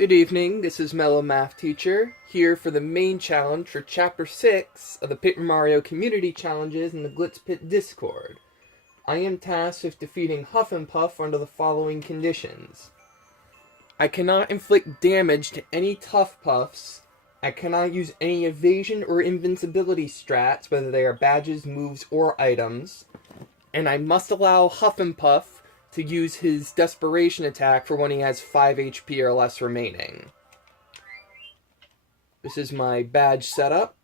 Good evening, this is Mellow Math Teacher, here for the main challenge for Chapter 6 of the Paper Mario Community Challenges in the Glitz Pit Discord. I am tasked with defeating Huff N Puff under the following conditions. I cannot inflict damage to any Tuff Puffs, I cannot use any evasion or invincibility strats, whether they are badges, moves, or items, and I must allow Huff N Puff to use his desperation attack for when he has 5 HP or less remaining. This is my badge setup.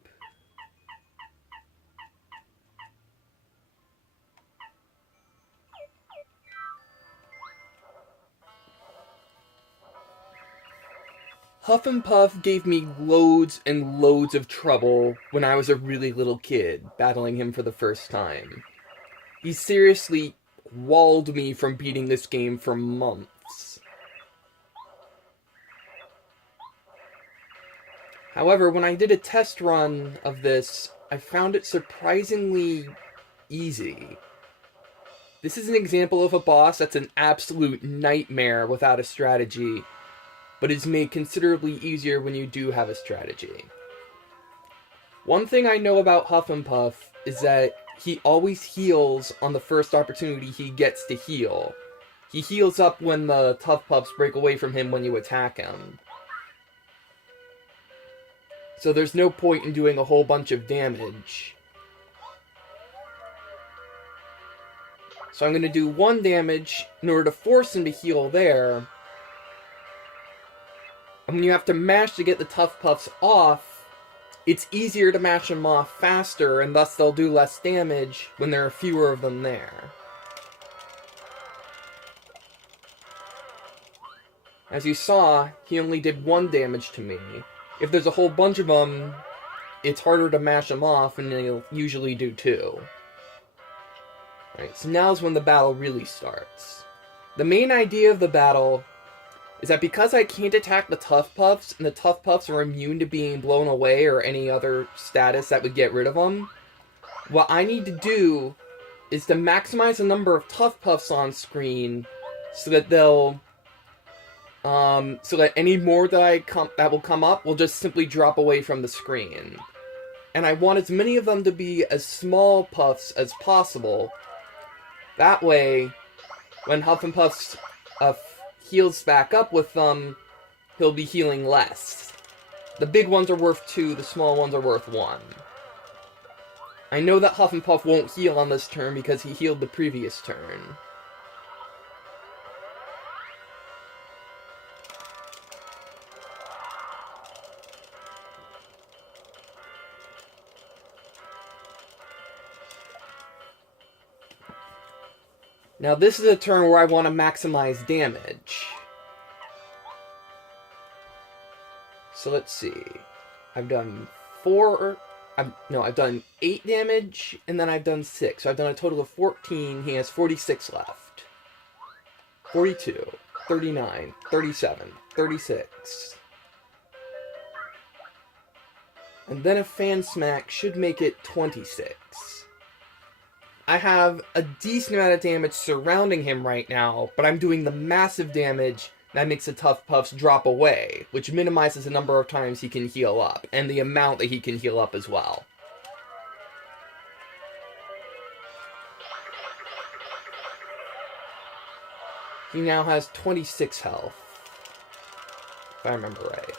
Huff N Puff gave me loads and loads of trouble when I was a really little kid, battling him for the first time. He seriously walled me from beating this game for months. However, when I did a test run of this, I found it surprisingly easy. This is an example of a boss that's an absolute nightmare without a strategy, but is made considerably easier when you do have a strategy. One thing I know about Huff N Puff is that he always heals on the first opportunity he gets to heal. He heals up when the Tuff Puffs break away from him when you attack him. So there's no point in doing a whole bunch of damage. So I'm going to do 1 damage in order to force him to heal there. And when you have to mash to get the Tuff Puffs off, it's easier to mash them off faster, and thus they'll do less damage when there are fewer of them there. As you saw, he only did 1 damage to me. If there's a whole bunch of them, it's harder to mash them off, and they'll usually do 2. Alright, so now's when the battle really starts. The main idea of the battle is that because I can't attack the Tuff Puffs, and the Tuff Puffs are immune to being blown away or any other status that would get rid of them, what I need to do is to maximize the number of Tuff Puffs on screen so that they'll so that any more that will come up will just simply drop away from the screen. And I want as many of them to be as small puffs as possible. That way, when Huff N Puff's heals back up with them, he'll be healing less. The big ones are worth 2, the small ones are worth 1. I know that Huff N Puff won't heal on this turn because he healed the previous turn. Now this is a turn where I want to maximize damage. So let's see. I've done 8 damage, and then I've done 6. So I've done a total of 14. He has 46 left. 42, 39, 37, 36. And then a fan smack should make it 26. I have a decent amount of damage surrounding him right now, but I'm doing the massive damage that makes the Tuff Puffs drop away, which minimizes the number of times he can heal up, and the amount that he can heal up as well. He now has 26 health, if I remember right.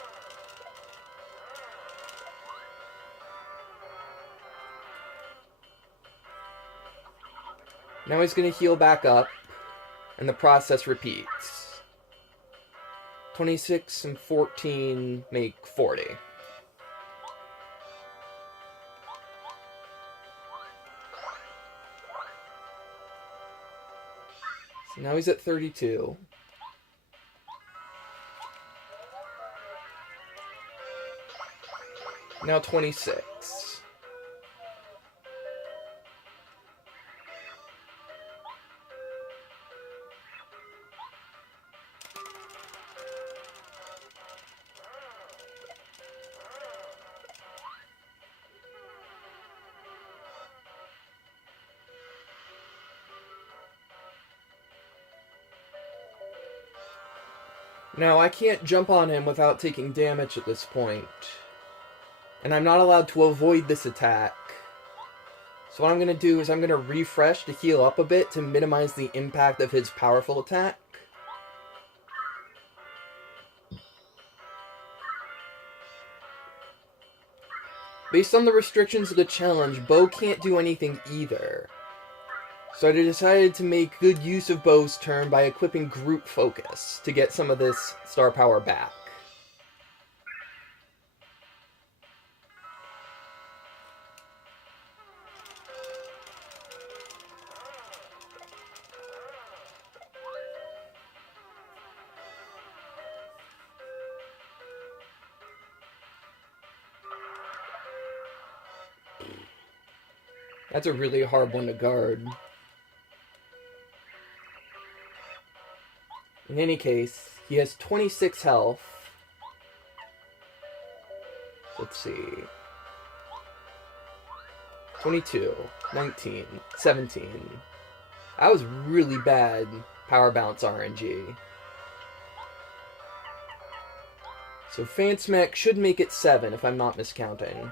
Now he's going to heal back up, and the process repeats. 26 and 14 make 40. So now he's at 32. Now 26. Now, I can't jump on him without taking damage at this point. And I'm not allowed to avoid this attack. So what I'm going to do is I'm going to refresh to heal up a bit to minimize the impact of his powerful attack. Based on the restrictions of the challenge, Bo can't do anything either. So I decided to make good use of Bo's turn by equipping Group Focus to get some of this star power back. That's a really hard one to guard. In any case, he has 26 health. Let's see. 22, 19, 17. That was really bad power bounce RNG. So Fansmack should make it 7 if I'm not miscounting.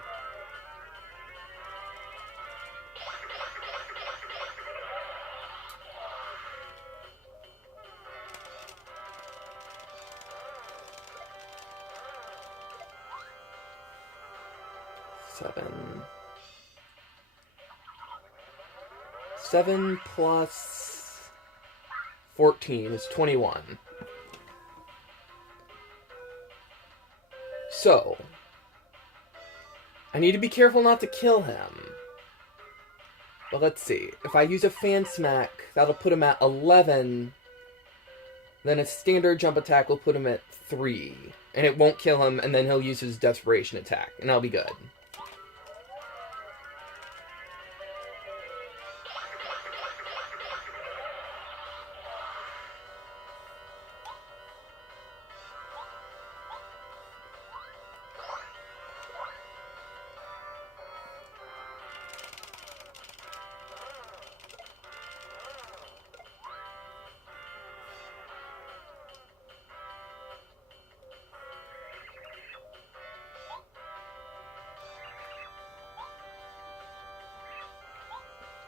Seven plus 14 is 21. So, I need to be careful not to kill him. But let's see. If I use a Fan Smack, that'll put him at 11. Then a standard jump attack will put him at 3. And it won't kill him, and then he'll use his Desperation attack. And I'll be good.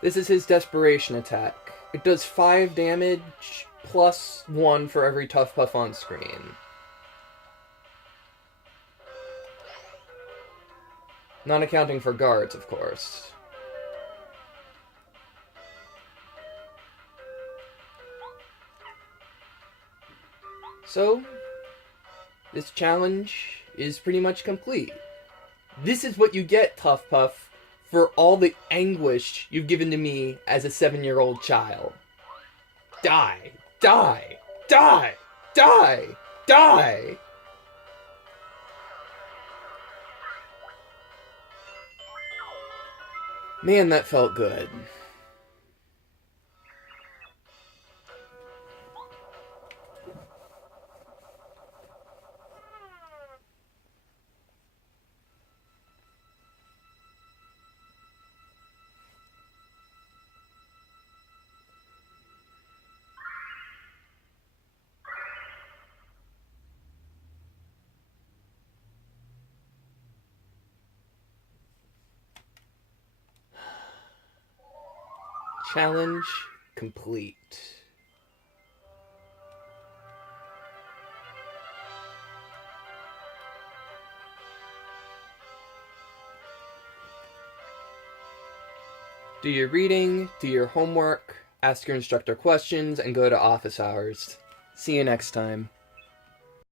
This is his Desperation attack. It does 5 damage, plus 1 for every Tuff Puff on screen. Not accounting for guards, of course. So, this challenge is pretty much complete. This is what you get, Tuff Puff, for all the anguish you've given to me as a 7-year-old child. Die! Die! Die! Die! Die! Man, that felt good. Challenge complete. Do your reading, do your homework, ask your instructor questions, and go to office hours. See you next time.